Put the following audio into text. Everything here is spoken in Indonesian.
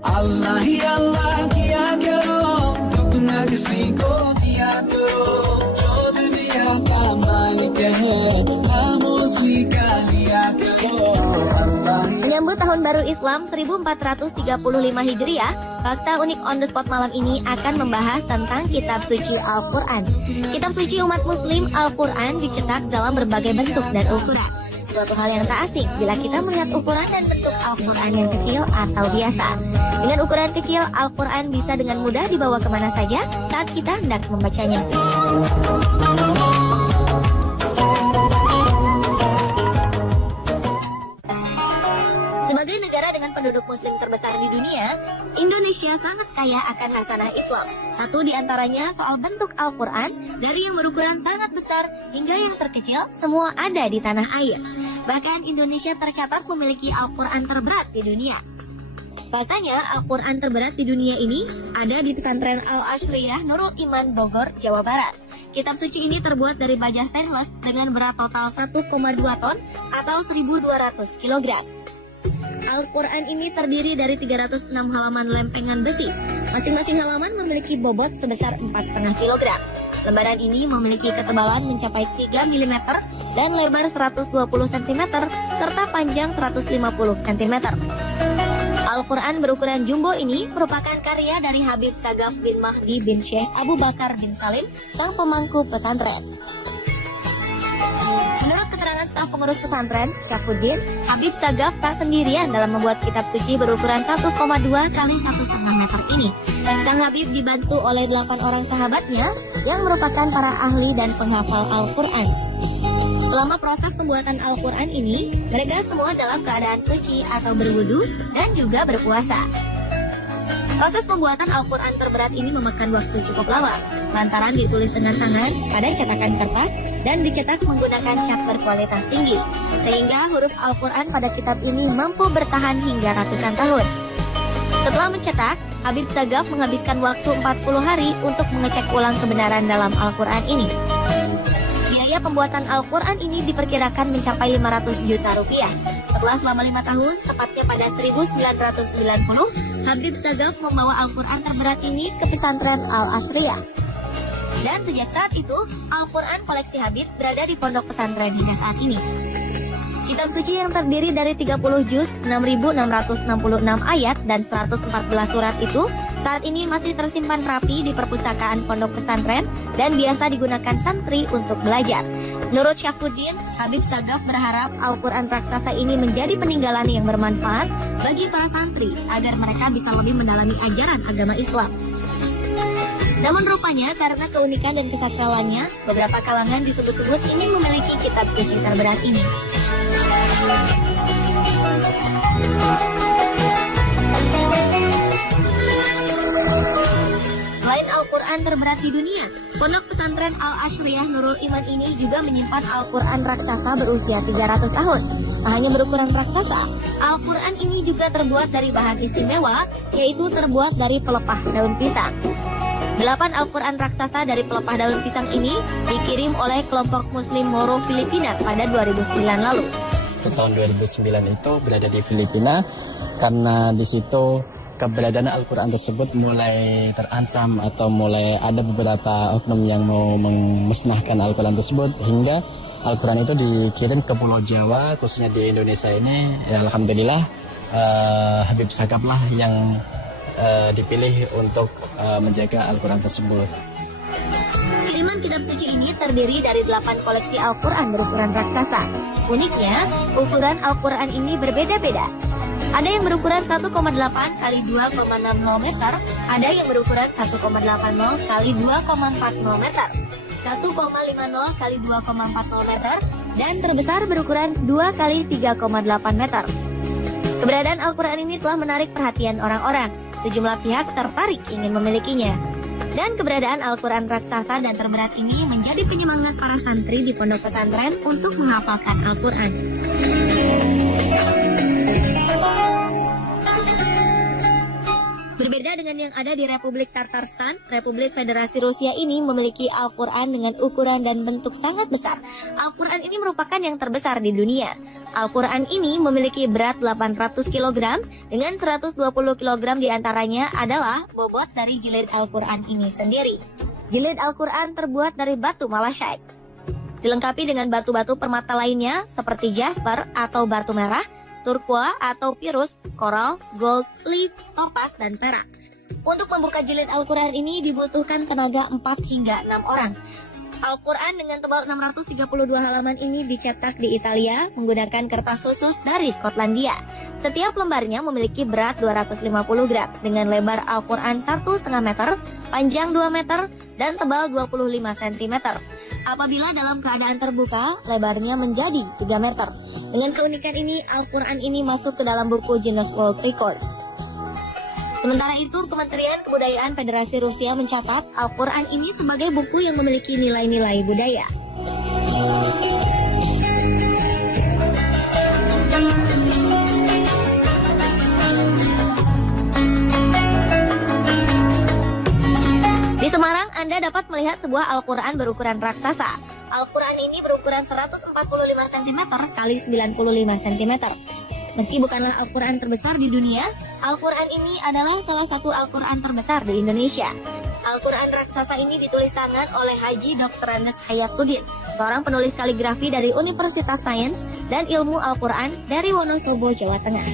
अल्लाह ही अल्लाह किया करो, दुख न किसी को दिया करो, जो दुनिया का मालिक है खामोशी का लिया करो। Menyambut Tahun Baru Islam 1435 Hijriah, Fakta Unik on the Spot malam ini akan membahas tentang Kitab Suci Al-Quran. Kitab Suci umat Muslim Al-Quran dicetak dalam berbagai bentuk dan ukuran. Suatu hal yang tak asing bila kita melihat ukuran dan bentuk Al-Quran yang kecil atau biasa. Dengan ukuran kecil, Al-Quran bisa dengan mudah dibawa kemana saja saat kita hendak membacanya. Sebagai negara dengan penduduk muslim terbesar di dunia, Indonesia sangat kaya akan hasanah Islam. Satu di antaranya soal bentuk Al-Quran, dari yang berukuran sangat besar hingga yang terkecil, semua ada di tanah air. Bahkan Indonesia tercatat memiliki Al-Quran terberat di dunia. Faktanya, Al-Quran terberat di dunia ini ada di pesantren Al-Ashriyah Nurul Iman Bogor, Jawa Barat. Kitab suci ini terbuat dari baja stainless dengan berat total 1,2 ton atau 1.200 kg. Al-Quran ini terdiri dari 306 halaman lempengan besi. Masing-masing halaman memiliki bobot sebesar 4,5 kg. Lembaran ini memiliki ketebalan mencapai 3 mm dan lebar 120 cm serta panjang 150 cm. Al-Quran berukuran jumbo ini merupakan karya dari Habib Sagaf bin Mahdi bin Syekh Abu Bakar bin Salim, sang pemangku pesantren. Menurut keterangan staf pengurus pesantren, Syafuddin, Habib Sagaf tak sendirian dalam membuat kitab suci berukuran 1,2 kali 1,5 meter ini. Sang Habib dibantu oleh 8 orang sahabatnya yang merupakan para ahli dan penghafal Al-Quran. Selama proses pembuatan Al-Quran ini, mereka semua dalam keadaan suci atau berwudu dan juga berpuasa. Proses pembuatan Al-Quran terberat ini memakan waktu cukup lama, lantaran ditulis dengan tangan pada cetakan kertas dan dicetak menggunakan cat berkualitas tinggi, sehingga huruf Al-Quran pada kitab ini mampu bertahan hingga ratusan tahun. Setelah mencetak, Habib Sagaf menghabiskan waktu 40 hari untuk mengecek ulang kebenaran dalam Al-Quran ini. Biaya pembuatan Al-Quran ini diperkirakan mencapai 500 juta rupiah. Selama 5 tahun, tepatnya pada 1990, Habib Sagaf membawa Al-Quran terberat ini ke pesantren Al-Ashriyah. Dan sejak saat itu, Al-Quran koleksi Habib berada di pondok pesantren hingga saat ini. Kitab suci yang terdiri dari 30 juz, 6.666 ayat, dan 114 surat itu saat ini masih tersimpan rapi di perpustakaan pondok pesantren dan biasa digunakan santri untuk belajar. Menurut Syafuddin, Habib Sagaf berharap Al-Quran raksasa ini menjadi peninggalan yang bermanfaat bagi para santri agar mereka bisa lebih mendalami ajaran agama Islam. Namun rupanya karena keunikan dan kesakralannya, beberapa kalangan disebut-sebut ingin memiliki kitab suci terberat ini. Selain Al-Quran terberat di dunia, pondok pesantren Al-Ashriyah Nurul Iman ini juga menyimpan Al-Quran raksasa berusia 300 tahun. Tak hanya berukuran raksasa, Al-Quran ini juga terbuat dari bahan istimewa, yaitu terbuat dari pelepah daun pisang. 8 Al-Quran raksasa dari pelepah daun pisang ini dikirim oleh kelompok Muslim Moro Filipina pada 2009 lalu. Tahun 2009 itu berada di Filipina karena di situ keberadaan Al-Quran tersebut mulai terancam atau mulai ada beberapa oknum yang mau memusnahkan Al-Quran tersebut, hingga Al-Quran itu dikirim ke Pulau Jawa, khususnya di Indonesia ini. Ya, alhamdulillah Habib Sagaf lah yang dipilih untuk menjaga Al-Quran tersebut. Kiriman kitab suci ini terdiri dari 8 koleksi Al-Quran berukuran raksasa. Uniknya, ukuran Al-Quran ini berbeda-beda. Ada yang berukuran 1,8 kali 2,60 meter, ada yang berukuran 1,80 kali 2,40 meter, 1,50 kali 2,40 meter, dan terbesar berukuran 2 kali 3,8 meter. Keberadaan Al-Quran ini telah menarik perhatian orang-orang. Sejumlah pihak tertarik ingin memilikinya. Dan keberadaan Al-Quran raksasa dan terberat ini menjadi penyemangat para santri di pondok pesantren untuk menghafalkan Al-Quran. Berbeda dengan yang ada di Republik Tatarstan, Republik Federasi Rusia ini memiliki Al-Quran dengan ukuran dan bentuk sangat besar. Al-Quran ini merupakan yang terbesar di dunia. Al-Quran ini memiliki berat 800 kg, dengan 120 kg diantaranya adalah bobot dari jilid Al-Quran ini sendiri. Jilid Al-Quran terbuat dari batu malachite. Dilengkapi dengan batu-batu permata lainnya seperti jasper atau batu merah, turquoise atau pirus, koral, gold, leaf, topaz, dan perak. Untuk membuka jilid Al-Quran ini dibutuhkan tenaga 4 hingga 6 orang. Al-Quran dengan tebal 632 halaman ini dicetak di Italia menggunakan kertas khusus dari Skotlandia. Setiap lembarnya memiliki berat 250 gram dengan lebar Al-Quran 1,5 meter, panjang 2 meter, dan tebal 25 cm. Apabila dalam keadaan terbuka, lebarnya menjadi 3 meter. Dengan keunikan ini, Al-Quran ini masuk ke dalam buku Guinness World Records. Sementara itu, Kementerian Kebudayaan Federasi Rusia mencatat Al-Quran ini sebagai buku yang memiliki nilai-nilai budaya. Di Semarang, Anda dapat melihat sebuah Al-Quran berukuran raksasa. Al-Quran ini berukuran 145 cm x 95 cm. Meski bukanlah Al-Quran terbesar di dunia, Al-Quran ini adalah salah satu Al-Quran terbesar di Indonesia. Al-Quran raksasa ini ditulis tangan oleh Haji Dr. Andes Hayatuddin, seorang penulis kaligrafi dari Universitas Sains dan Ilmu Al-Quran dari Wonosobo, Jawa Tengah.